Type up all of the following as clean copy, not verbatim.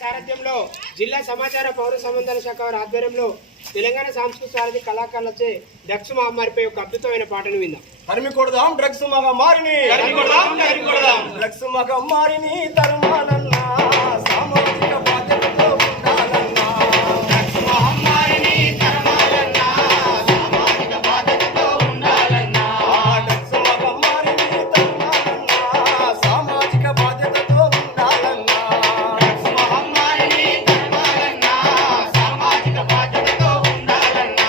సారథ్యంలో జిల్లా సమాచార పౌర సంబంధాల శాఖ వారి ఆధ్వర్యంలో తెలంగాణ సాంస్కృతిక సారథి కళాకారులచే డ్రగ్స్ మహమ్మారిపై ఒక అద్భుతమైన పాటను విందాం. తరిమి కొడదాం డ్రగ్స్ మహమ్మారిని, డ్రగ్స్ మహమ్మారిని తరమాలన్నా సామాజిక బాధ్యతతో ఉండాలన్నా, డ్రగ్స్ మహమ్మారిని తరమాలన్నా సామాజిక బాధ్యతతో ఉండాలన్నా, డ్రగ్స్ మహమ్మారిని తరమాలన్నా సామాజిక బాధ్యతతో ఉండాలన్నా, డ్రగ్స్ మహమ్మారిని తరమాలన్నా సామాజిక బాధ్యతతో ఉండాలన్నా,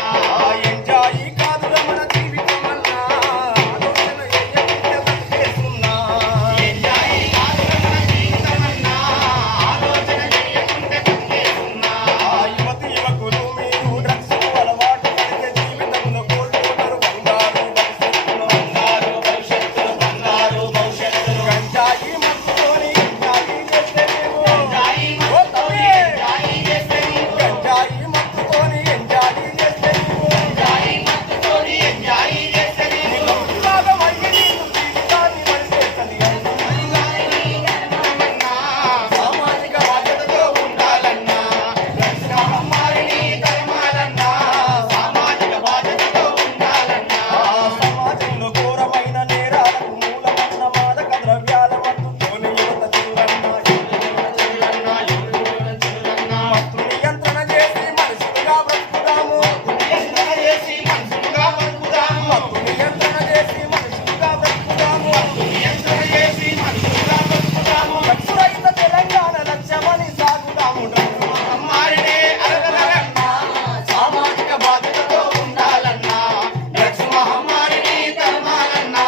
ఎంజాయ్ కాదురా మన జీవితమన్నా ఆలోచన ఎయ్యకుంటే బతికేస్తున్నా, ఎంజాయ్ కాదురా మన జీవితమన్నా ఆలోచన ఎయ్యకుంటే బతికేస్తున్నా, యువతి యువకులు మీరు డ్రగ్స్ అలవాటు పడితే జీవితంలో కోల్పోతారు బంగారు భవిష్యత్తును, బంగారు భవిష్యత్తును, గంజాయి మత్తుతోని ఎంజాయ్ చేస్తే నీవు, గంజాయి మత్తుతోని ఎంజాయ్ చేస్తే నీవు, గంజాయి మత్తుతోని ఎంజాయ్ చేస్తే నీవు, గంజాయి మత్తుతోని ఎంజాయ్ చేస్తే నీవు, లాగా వయ్యి నీవు జీవితాన్ని మరిచేస్తది సామాజిక బాధ్యతతో ఉండాలన్నా, డ్రగ్స్ మహమ్మారిని తరమాలన్నా సామాజిక బాధ్యతతో ఉండాలన్నా, సమాజంలో ఘోరమైన నేరాలకు మూలమన్న మాదక ద్రవ్యాల మత్తుతోని యువత చూడన్నా, మత్తు నియంత్రణ చేసి మనుషులుగా బ్రతుకుదాము, మత్తు నియంత్రణ చేసి మనుషులుగా బ్రతుకుదాము, డ్రగ్స్ రహిత తెలంగాణ లక్ష్యమని సాగుదాము, డ్రగ్స్ మహమ్మారిని అరగలన్నా సామాజిక బాధ్యతతో ఉండాలన్నా, డ్రగ్స్ మహమ్మారిని తరమాలన్నా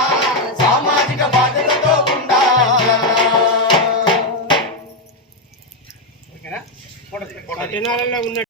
సామాజిక బాధ్యతతో ఉండాలన్నా. పట్టణాలలో ఉన్న